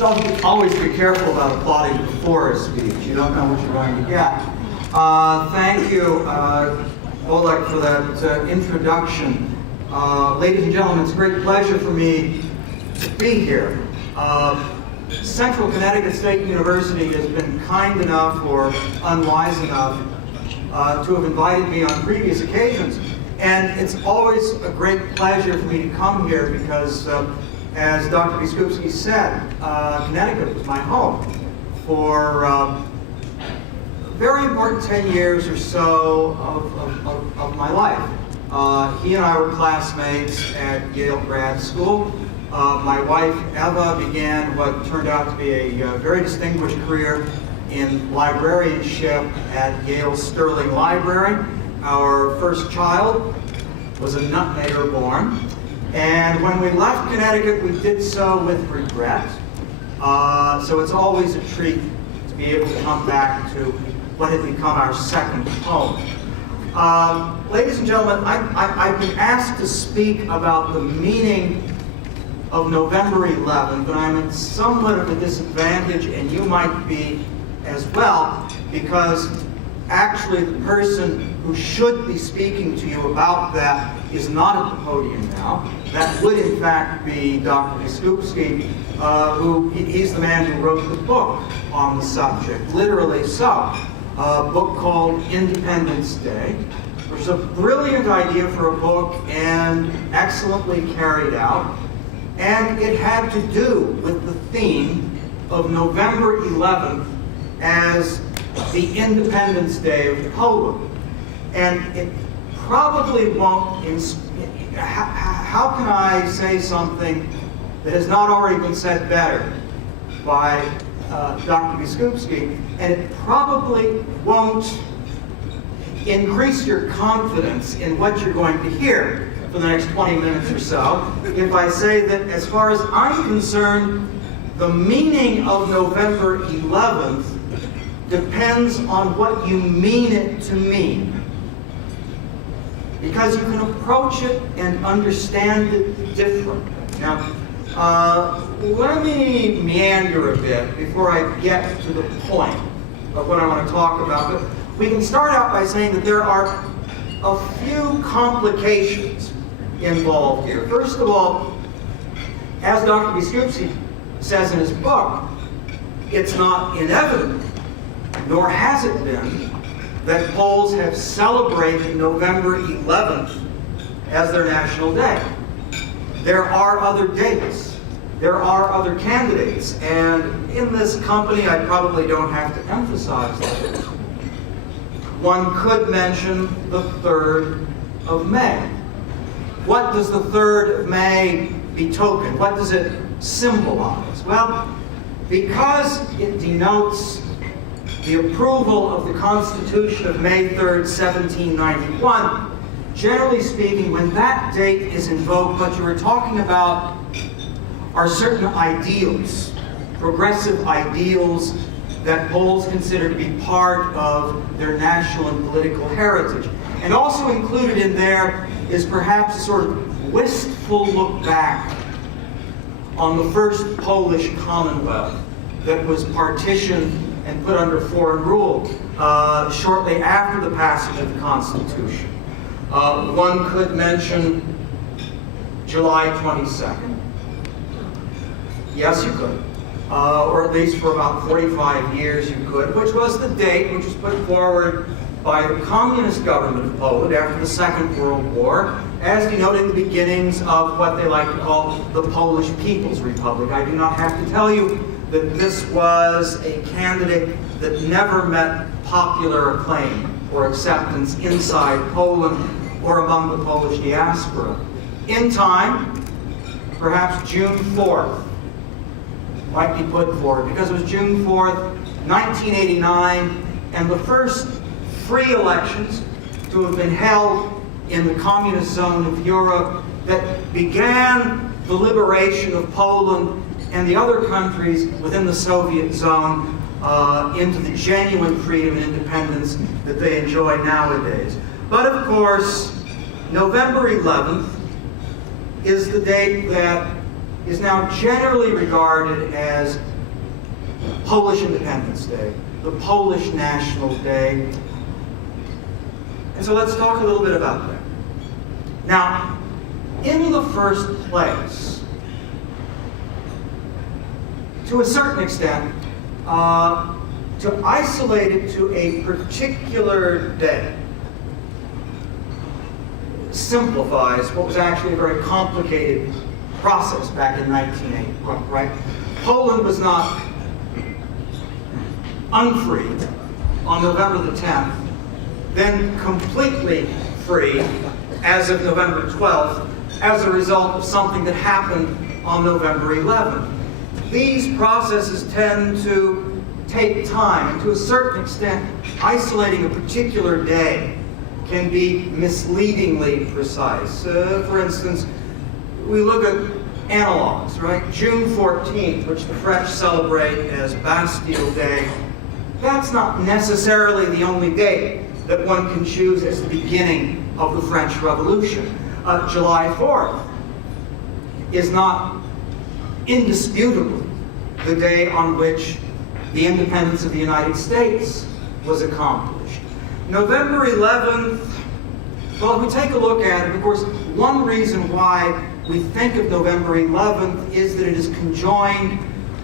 should always be careful about applauding before a speech. You don't know what you're going to get. Thank you, Oleg, for that introduction. Ladies and gentlemen, it's a great pleasure for me to be here. Central Connecticut State University has been kind enough or unwise enough to have invited me on previous occasions. And it's always a great pleasure for me to come here because, as Dr. Biskupski said, Connecticut was my home for a very important 10 years or so of my life. He and I were classmates at Yale Grad School. My wife, Eva, began what turned out to be a very distinguished career in librarianship at Yale's Sterling Library. Our first child was a nutmegger born. And when we left Connecticut, we did so with regret. So it's always a treat to be able to come back to what had become our second home. Ladies and gentlemen, I've been asked to speak about the meaning of November 11th, but I'm at somewhat of a disadvantage, and you might be as well, because actually the person who should be speaking to you about that is not at the podium now. That would in fact be Dr. Biskupski, he's the man who wrote the book on the subject, literally so. A book called Independence Day, which is a brilliant idea for a book and excellently carried out. And it had to do with the theme of November 11th as the Independence Day of Poland. And it probably won't, how can I say something that has not already been said better by Dr. Biskupski, and it probably won't increase your confidence in what you're going to hear for the next 20 minutes or so if I say that, as far as I'm concerned, the meaning of November 11th depends on what you mean it to mean. Because you can approach it and understand it differently. Now, let me meander a bit before I get to the point of what I want to talk about. But we can start out by saying that there are a few complications involved here. First of all, as Dr. Biskupski says in his book, it's not inevitable, nor has it been, that Poles have celebrated November 11th as their national day. There are other dates. There are other candidates. And in this company, I probably don't have to emphasize that. One could mention the 3rd of May. What does the 3rd of May betoken? What does it symbolize? Well, because it denotes the approval of the Constitution of May 3rd, 1791, generally speaking, when that date is invoked, what you were talking about are certain ideals, progressive ideals that Poles consider to be part of their national and political heritage. And also included in there is perhaps a sort of wistful look back on the first Polish Commonwealth that was partitioned and put under foreign rule shortly after the passage of the Constitution. One could mention July 22nd. Yes, you could. Or at least for about 45 years you could, which was the date which was put forward by the communist government of Poland after the Second World War as denoting the beginnings of what they like to call the Polish People's Republic. I do not have to tell you that this was a candidate that never met popular acclaim or acceptance inside Poland or among the Polish diaspora. In time, perhaps June 4th might be put forward, because it was June 4th, 1989, and the first free elections to have been held in the communist zone of Europe that began the liberation of Poland and the other countries within the Soviet zone into the genuine freedom and independence that they enjoy nowadays. But of course, November 11th is the date that is now generally regarded as Polish Independence Day, the Polish National Day. And so let's talk a little bit about that. Now, in the first place, to a certain extent, to isolate it to a particular day simplifies what was actually a very complicated process back in 1980, right? Poland was not unfree on November the 10th, then completely free as of November 12th as a result of something that happened on November 11th. These processes tend to take time, and to a certain extent, isolating a particular day can be misleadingly precise. For instance, we look at analogs, right? June 14th, which the French celebrate as Bastille Day, that's not necessarily the only day that one can choose as the beginning of the French Revolution. July 4th is not indisputably the day on which the independence of the United States was accomplished. November 11th, well, if we take a look at it, of course, one reason why we think of November 11th is that it is conjoined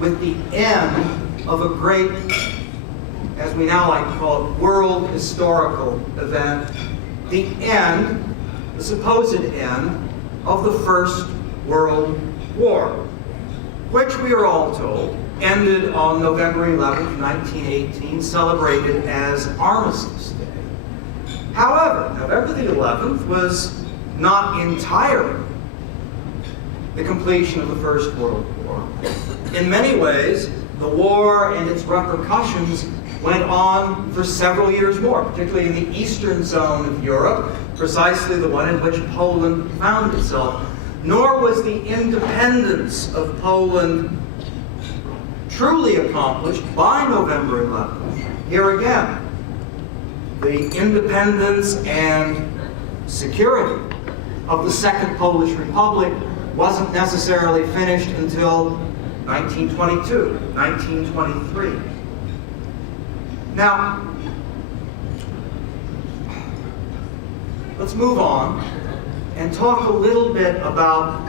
with the end of a great, as we now like to call it, world historical event, the end, the supposed end, of the First World War, which we are all told ended on November 11th, 1918, celebrated as Armistice Day. However, November the 11th was not entirely the completion of the First World War. In many ways, the war and its repercussions went on for several years more, particularly in the eastern zone of Europe, precisely the one in which Poland found itself. Nor was the independence of Poland truly accomplished by November 11th. Here again, the independence and security of the Second Polish Republic wasn't necessarily finished until 1922, 1923. Now, let's move on and talk a little bit about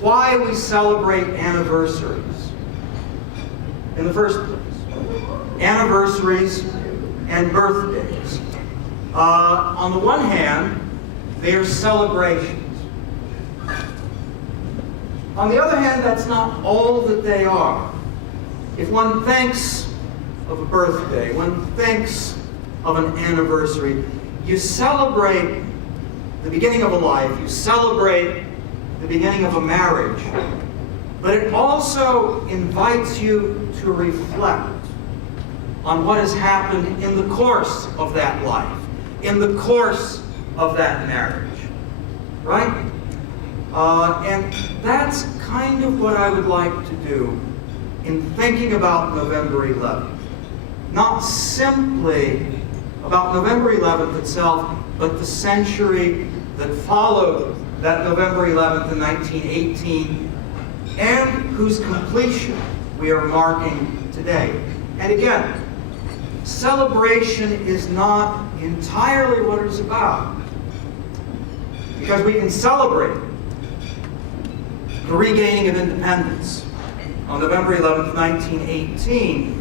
why we celebrate anniversaries in the first place. Anniversaries and birthdays. On the one hand, they are celebrations. On the other hand, that's not all that they are. If one thinks of a birthday, one thinks of an anniversary, you celebrate the beginning of a life, you celebrate the beginning of a marriage, but it also invites you to reflect on what has happened in the course of that life, in the course of that marriage, right? And that's kind of what I would like to do in thinking about November 11th. Not simply about November 11th itself, but the century that followed that November 11th in 1918, and whose completion we are marking today. And again, celebration is not entirely what it is about, because we can celebrate the regaining of independence on November 11th, 1918,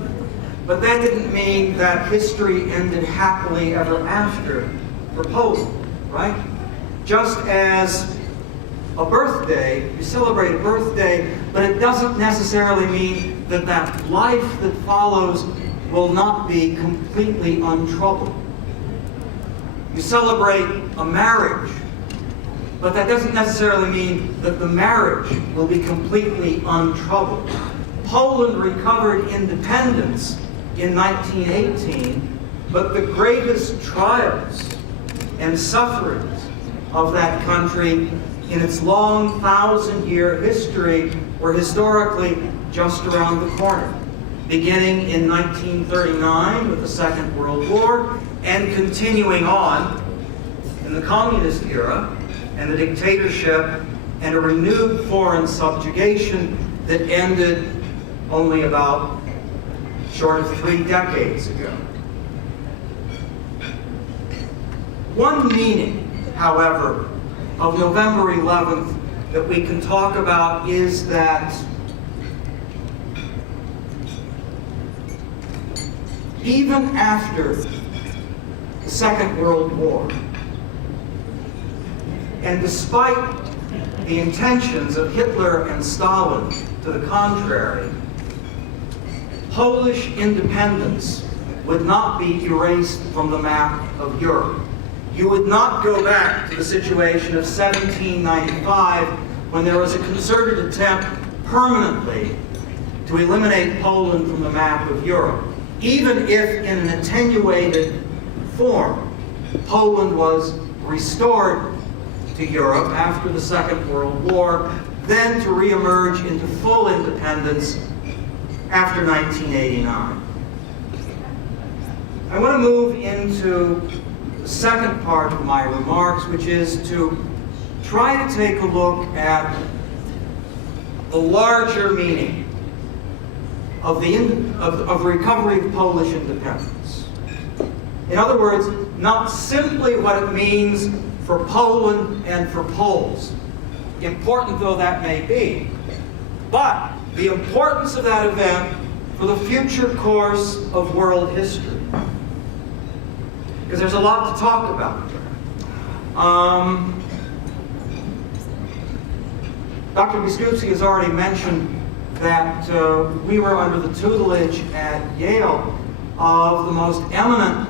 but that didn't mean that history ended happily ever after for Poland, right? Just as a birthday, you celebrate a birthday, but it doesn't necessarily mean that that life that follows will not be completely untroubled. You celebrate a marriage, but that doesn't necessarily mean that the marriage will be completely untroubled. Poland recovered independence in 1918, but the greatest trials and sufferings of that country in its long 1,000-year history were historically just around the corner, beginning in 1939 with the Second World War and continuing on in the communist era and the dictatorship and a renewed foreign subjugation that ended only about short of 3 decades ago. One meaning, however, of November 11th that we can talk about is that even after the Second World War, and despite the intentions of Hitler and Stalin to the contrary, Polish independence would not be erased from the map of Europe. You would not go back to the situation of 1795 when there was a concerted attempt permanently to eliminate Poland from the map of Europe. Even if in an attenuated form, Poland was restored to Europe after the Second World War, then to reemerge into full independence after 1989. I want to move into the second part of my remarks, which is to try to take a look at the larger meaning of the recovery of Polish independence. In other words, not simply what it means for Poland and for Poles, important though that may be, but the importance of that event for the future course of world history. Because there's a lot to talk about. Dr. Biskupski has already mentioned that we were under the tutelage at Yale of the most eminent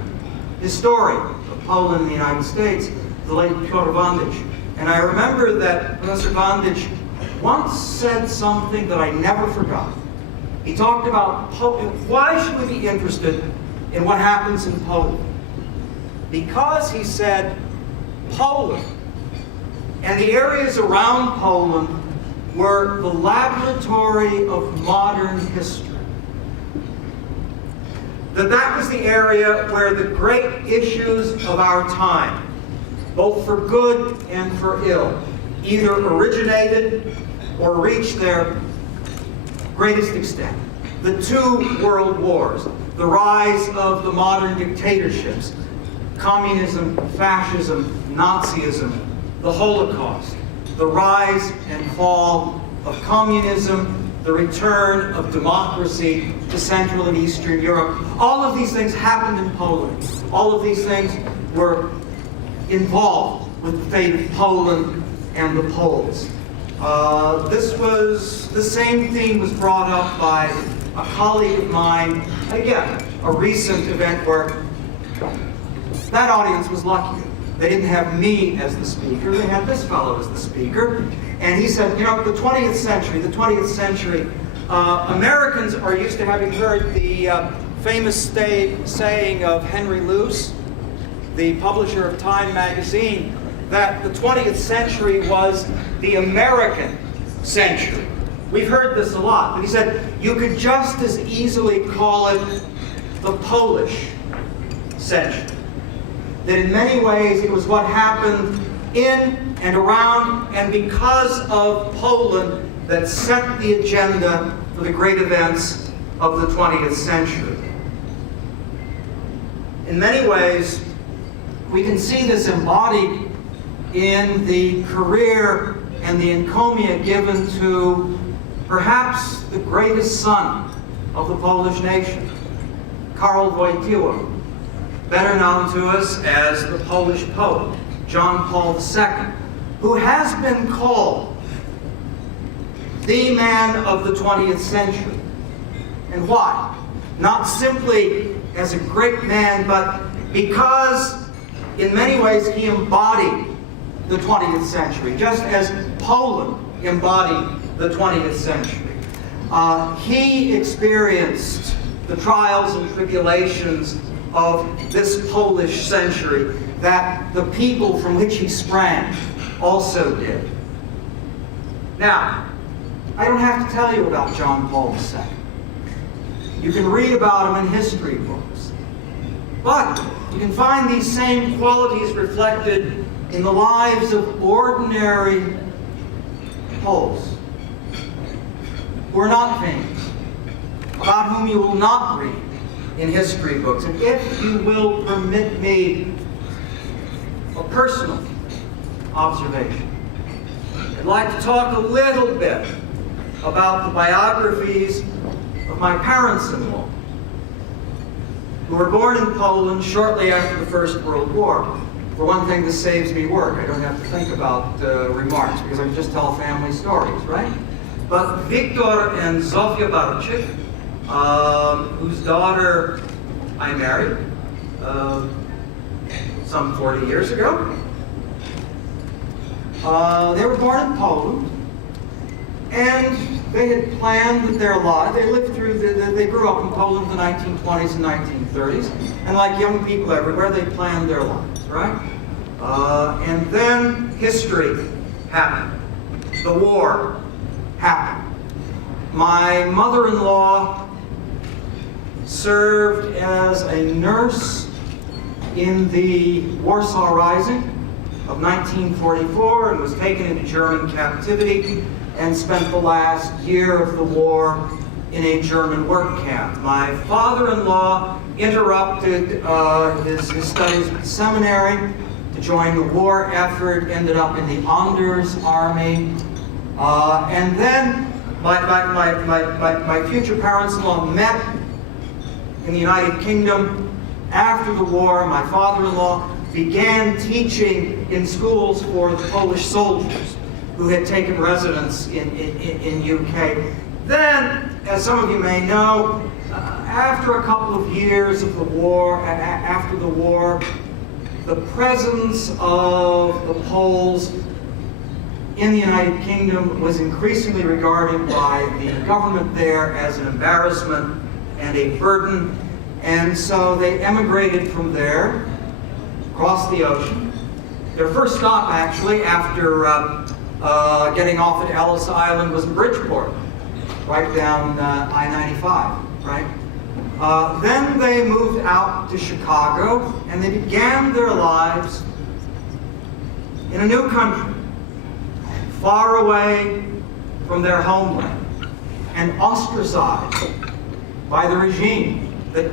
historian of Poland in the United States, the late Piotr Wandycz. And I remember that Professor Wandycz once said something that I never forgot. He talked about why should we be interested in what happens in Poland? Because, he said, Poland and the areas around Poland were the laboratory of modern history. That was the area where the great issues of our time, both for good and for ill, either originated or reached their greatest extent. The 2 world wars, the rise of the modern dictatorships, communism, fascism, Nazism, the Holocaust, the rise and fall of communism, the return of democracy to Central and Eastern Europe. All of these things happened in Poland. All of these things were involved with the fate of Poland and the Poles. The same theme was brought up by a colleague of mine, again, a recent event where that audience was lucky. They didn't have me as the speaker, they had this fellow as the speaker. And he said, you know, the 20th century, Americans are used to having heard the famous saying of Henry Luce, the publisher of Time magazine, that the 20th century was the American century. We've heard this a lot, but he said you could just as easily call it the Polish century. That in many ways it was what happened in and around and because of Poland that set the agenda for the great events of the 20th century. In many ways, we can see this embodied in the career and the encomia given to perhaps the greatest son of the Polish nation, Karol Wojtyła, better known to us as the Polish Pope, John Paul II, who has been called the man of the 20th century. And why? Not simply as a great man, but because in many ways he embodied the 20th century, just as Poland embodied the 20th century. He experienced the trials and tribulations of this Polish century that the people from which he sprang also did. Now, I don't have to tell you about John Paul II. You can read about him in history books. But you can find these same qualities reflected in the lives of ordinary Poles who are not famous, about whom you will not read in history books. And if you will permit me a personal observation, I'd like to talk a little bit about the biographies of my parents-in-law, who were born in Poland shortly after the First World War. For one thing, this saves me work. I don't have to think about remarks, because I can just tell family stories, right? But Victor and Zofia Barczyk, whose daughter I married some 40 years ago, they were born in Poland, and they had planned that their lives, they grew up in Poland in the 1920s and 1930s, and like young people everywhere, they planned their lives, right? And then history happened. The war happened. My mother-in-law served as a nurse in the Warsaw Rising of 1944 and was taken into German captivity and spent the last year of the war in a German work camp. My father-in-law interrupted his studies at the seminary to join the war effort, ended up in the Anders Army, and then my future parents-in-law met in the United Kingdom after the war. My father-in-law began teaching in schools for the Polish soldiers who had taken residence in UK. Then, as some of you may know, after a couple of years of the war, after the war, the presence of the Poles in the United Kingdom was increasingly regarded by the government there as an embarrassment and a burden, and so they emigrated from there across the ocean. Their first stop, actually, after getting off at Ellis Island, was in Bridgeport, right down I-95, right? Then they moved out to Chicago, and they began their lives in a new country, far away from their homeland, and ostracized by the regime that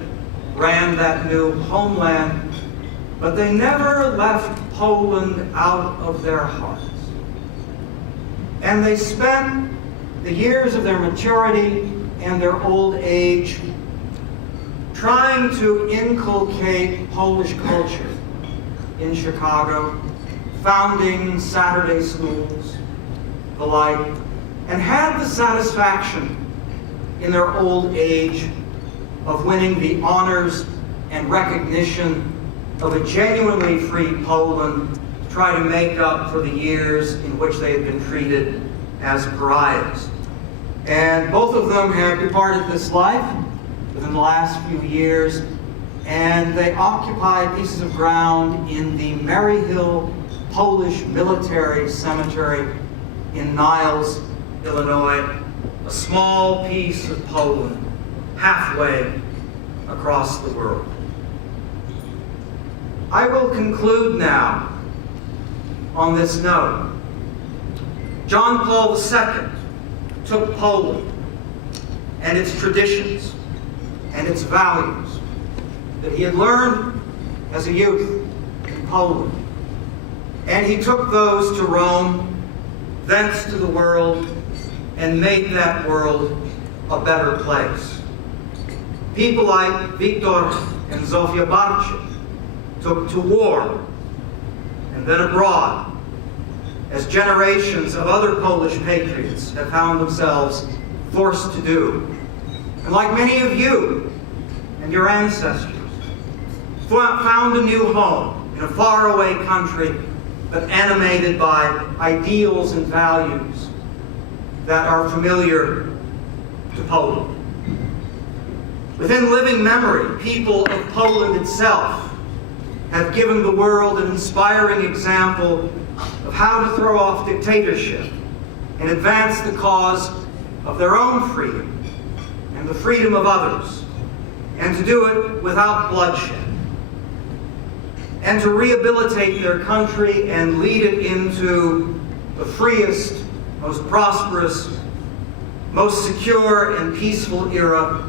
ran that new homeland. But they never left Poland out of their hearts. And they spent the years of their maturity and their old age trying to inculcate Polish culture in Chicago, founding Saturday schools, the like, and had the satisfaction in their old age of winning the honors and recognition of a genuinely free Poland to try to make up for the years in which they had been treated as pariahs. And both of them have departed this life within the last few years, and they occupy pieces of ground in the Maryhill Polish Military Cemetery in Niles, Illinois, a small piece of Poland halfway across the world. I will conclude now on this note. John Paul II took Poland and its traditions and its values that he had learned as a youth in Poland, and he took those to Rome, thence to the world, and made that world a better place. People like Victor and Zofia Barczyk took to war and then abroad, as generations of other Polish patriots have found themselves forced to do. And like many of you and your ancestors, found a new home in a faraway country, but animated by ideals and values that are familiar to Poland. Within living memory, people of Poland itself have given the world an inspiring example of how to throw off dictatorship and advance the cause of their own freedom and the freedom of others, and to do it without bloodshed, and to rehabilitate their country and lead it into the freest most prosperous, most secure and peaceful era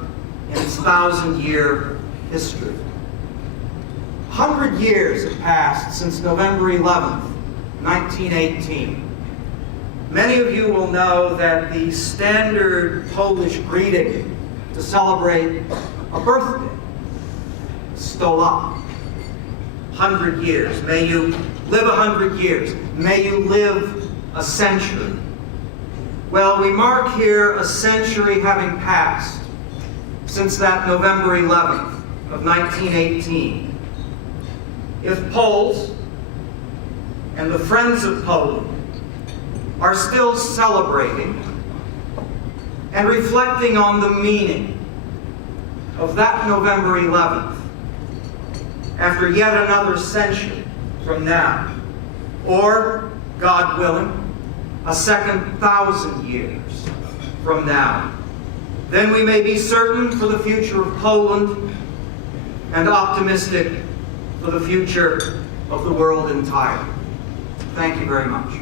in its 1,000-year history. 100 years have passed since November 11th, 1918. Many of you will know that the standard Polish greeting to celebrate a birthday, sto lat, 100 years. May you live 100 years. May you live a century. Well, we mark here a century having passed since that November 11th of 1918. If Poles and the Friends of Poland are still celebrating and reflecting on the meaning of that November 11th after yet another century from now, or, God willing, a second 1,000 years from now, then we may be certain for the future of Poland and optimistic for the future of the world entire. Thank you very much.